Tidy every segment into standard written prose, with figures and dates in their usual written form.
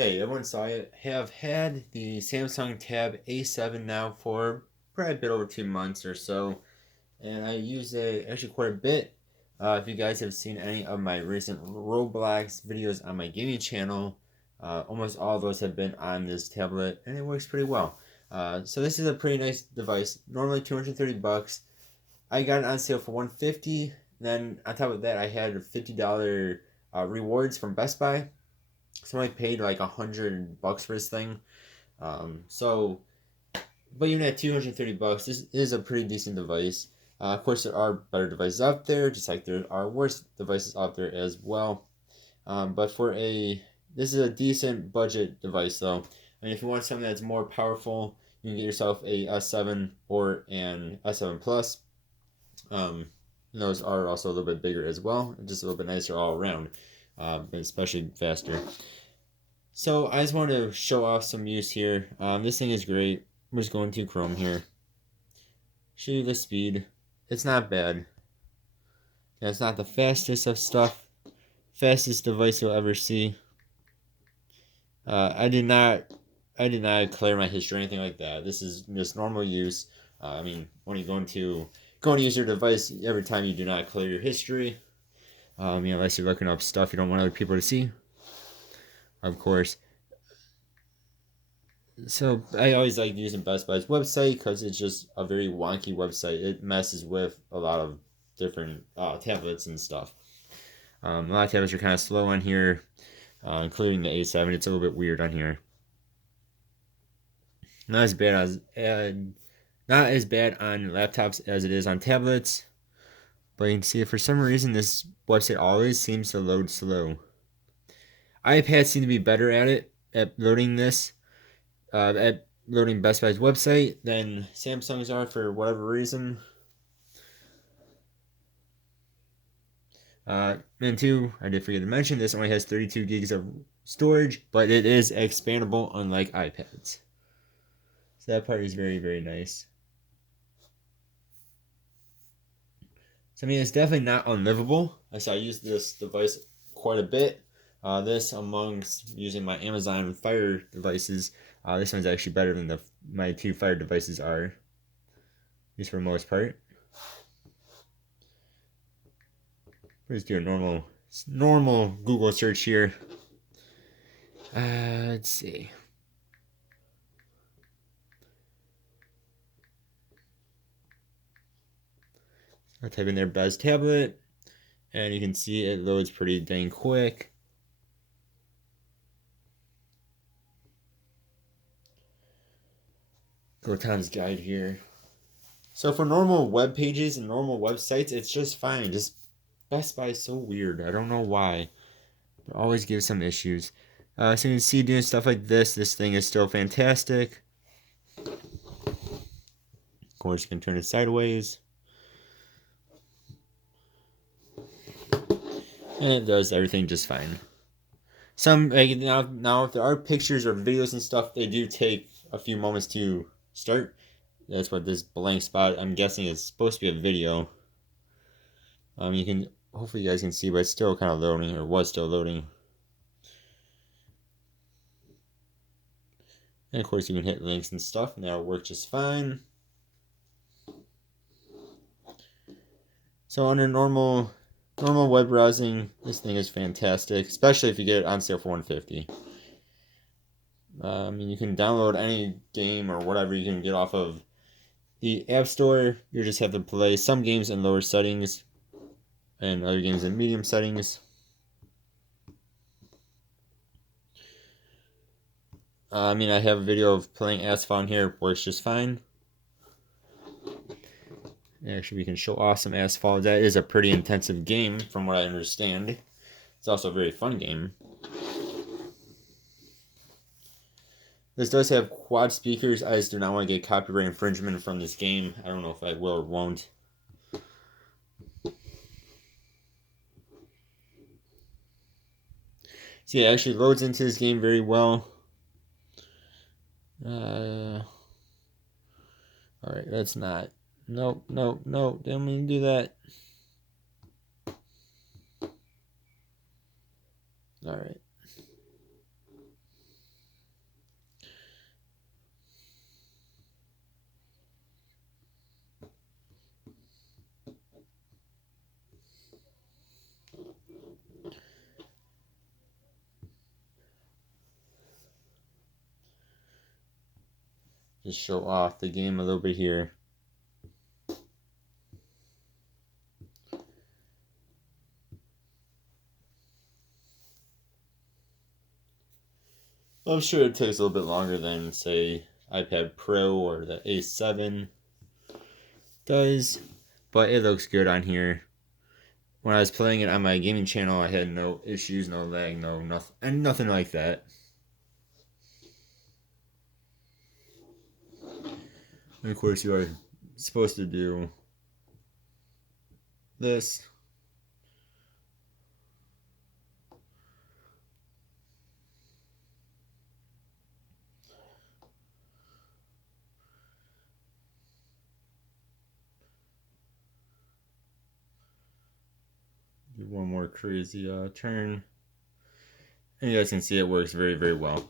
Hey, everyone, so I have had the Samsung Tab A7 now for probably a bit over 2 months or so, and I use it actually quite a bit. If you guys have seen any of my recent Roblox videos on my gaming channel, almost all of those have been on this tablet, and it works pretty well. So this is a pretty nice device. Normally 230 bucks. I got it on sale for 150. Then on top of that, I had $50 rewards from Best Buy. So I paid like $100 for this thing. So, but even at 230 bucks, this is a pretty decent device. Of course, there are better devices out there, just like there are worse devices out there as well. But this is a decent budget device though. And if you want something that's more powerful, you can get yourself a S7 or an S7 Plus. Um, those are also a little bit bigger as well, just a little bit nicer all around, especially faster. So I just wanted to show off some use here. This thing is great. We're just going to Chrome here. Show you the speed. It's not bad. Yeah, it's not the fastest of stuff. Fastest device you'll ever see. I did not clear my history or anything like that. This is just normal use. I mean, when you're going to use your device every time you do not clear your history. Unless you're looking up stuff you don't want other people to see. Of course. So I always like using Best Buy's website because it's just a very wonky website. It messes with a lot of different tablets and stuff. A lot of tablets are kind of slow on here, including the A7. It's a little bit weird on here. Not as bad as not as bad on laptops as it is on tablets. But you can see for some reason this website always seems to load slow. iPads seem to be better at it at loading this at loading Best Buy's website than Samsung's are for whatever reason. And two, I did forget to mention this only has 32 gigs of storage, but it is expandable unlike iPads. So that part is very, very nice. So I mean, it's definitely not unlivable. I use this device quite a bit. This amongst using my Amazon Fire devices, this one's actually better than my two Fire devices are, at least for the most part. Let's do a normal Google search here. Let's see. I'll type in their best tablet, and you can see it loads pretty dang quick. Gotan's guide here. So for normal web pages and normal websites, it's just fine. Just Best Buy is so weird. I don't know why. It always gives some issues. So you can see doing stuff like this thing is still fantastic. Of course, you can turn it sideways. And it does everything just fine. Some like now if there are pictures or videos and stuff, they do take a few moments to start. That's what this blank spot, I'm guessing, is supposed to be a video. You can hopefully you guys can see, but it's still kind of loading, or was still loading. And of course you can hit links and stuff, and that'll work just fine. So under normal web browsing, this thing is fantastic, especially if you get it on sale for 150. You can download any game or whatever you can get off of the App Store. You just have to play some games in lower settings and other games in medium settings. I have a video of playing Asphalt here, works just fine. Actually, we can show off some Asphalt. That is a pretty intensive game, from what I understand. It's also a very fun game. This does have quad speakers. I just do not want to get copyright infringement from this game. I don't know if I will or won't. See, it actually loads into this game very well. Alright, that's not. Nope, didn't mean to do that. Alright. just show off the game a little bit here. I'm sure it takes a little bit longer than, say, iPad Pro or the A7 does, but it looks good on here. When I was playing it on my gaming channel, I had no issues, no lag, no nothing, and nothing like that. And of course, you are supposed to do this. Do one more crazy turn. And you guys can see it works very, very well.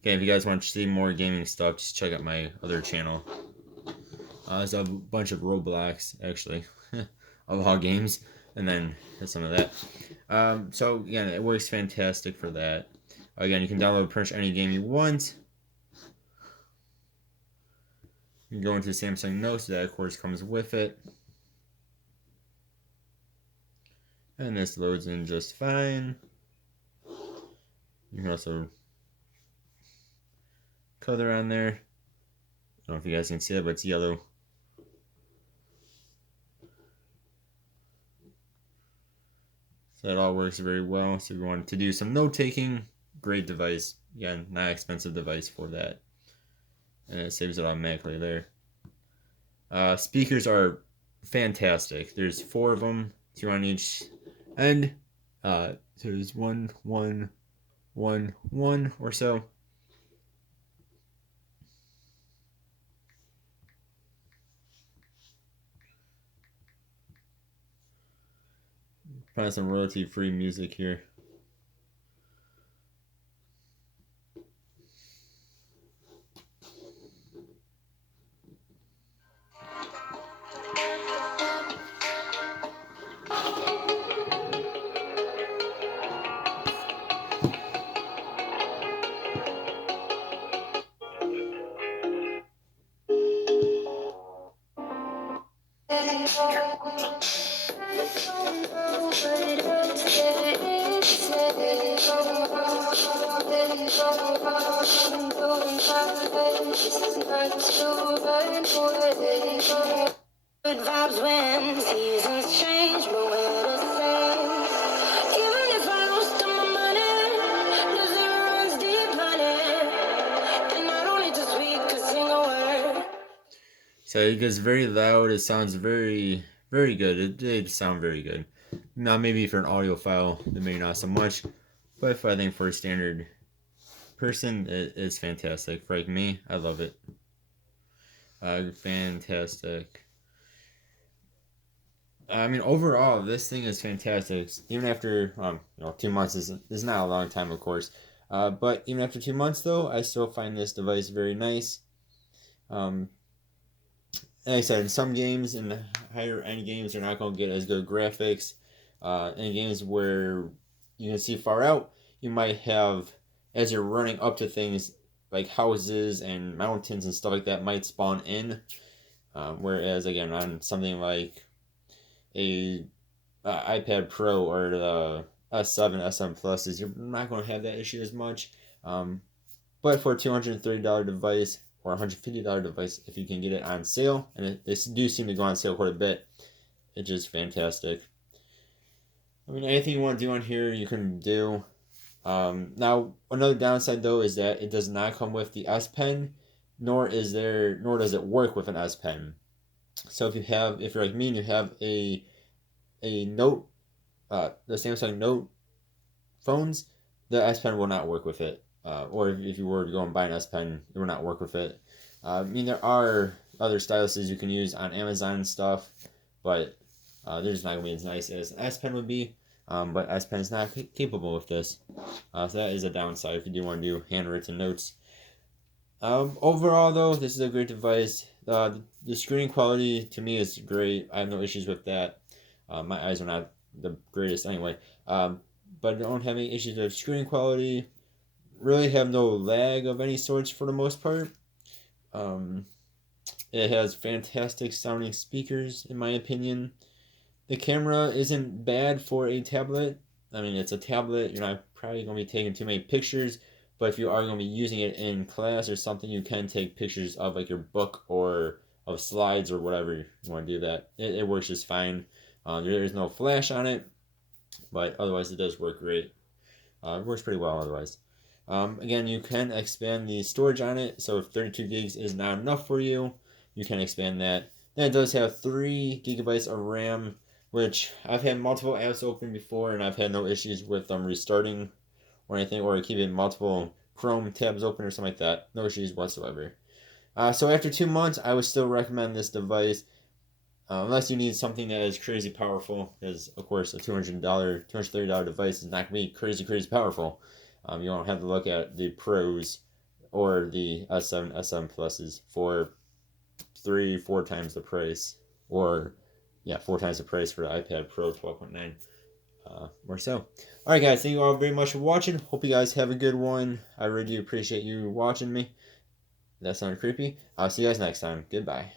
Okay, if you guys want to see more gaming stuff, just check out my other channel. There's a bunch of Roblox, actually, of all games, and then some of that. So, again, it works fantastic for that. Again, you can download pretty much any game you want. You can go into Samsung Notes, that of course comes with it. And this loads in just fine. You can also color on there. I don't know if you guys can see that, but it's yellow. So that all works very well. So if you want to do some note taking, great device. Again, not expensive device for that. And it saves it automatically there. Speakers are fantastic. There's 4 of them, 2 on each end. So there's 1, 1, 1, 1 or so. Find some royalty-free music here. Good vibes when seasons change, but we're the same. Even if I lost all my money, losing runs deep money, and I don't need to speak a single word. So it gets very loud. It sounds very, very good. It did sound very good. Now maybe for an audiophile, it may not so much, but I think for a standard person, it's fantastic. For like me, I love it. Fantastic. I mean, overall, this thing is fantastic. Even after 2 months is not a long time, of course. But even after 2 months, though, I still find this device very nice. Like I said, in some games, in the higher end games, they're not going to get as good graphics. In games where you can see far out, you might have, as you're running up to things like houses and mountains and stuff like that, might spawn in. Whereas, again, on something like a iPad Pro or the S7, S7 Pluses, you're not going to have that issue as much. But for a $230 device or $150 device, if you can get it on sale, and they do seem to go on sale quite a bit, it's just fantastic. I mean, anything you want to do on here, you can do. Now, another downside though is that it does not come with the S Pen, nor does it work with an S Pen. So if you're like me and you have a Note, the Samsung Note phones, the S Pen will not work with it. Or if you were to go and buy an S Pen, it will not work with it. I mean, there are other styluses you can use on Amazon and stuff, but they're just not going to be as nice as an S Pen would be. But S Pen is not capable of this. So that is a downside if you do want to do handwritten notes. Overall, though, this is a great device. The screen quality to me is great. I have no issues with that. My eyes are not the greatest anyway. But I don't have any issues with screen quality. Really have no lag of any sorts for the most part. It has fantastic sounding speakers, in my opinion. The camera isn't bad for a tablet. I mean, it's a tablet. You're not probably going to be taking too many pictures, but if you are going to be using it in class or something, you can take pictures of like your book or of slides or whatever you want to do that. It works just fine. There is no flash on it, but otherwise it does work great. It works pretty well otherwise. Again, you can expand the storage on it, so if 32 gigs is not enough for you, you can expand that. Then it does have 3 gigabytes of RAM, which I've had multiple apps open before, and I've had no issues with them restarting or anything, or keeping multiple Chrome tabs open or something like that. No issues whatsoever. So after 2 months, I would still recommend this device. Unless you need something that is crazy powerful, because of course a $230 device is not going to be crazy powerful. You don't have to look at the Pros or the S7, S7 Pluses for 3, 4 times the price, or yeah, 4 times the price for the iPad Pro 12.9 or so. All right, guys, thank you all very much for watching. Hope you guys have a good one. I really do appreciate you watching me. That sounded creepy. I'll see you guys next time. Goodbye.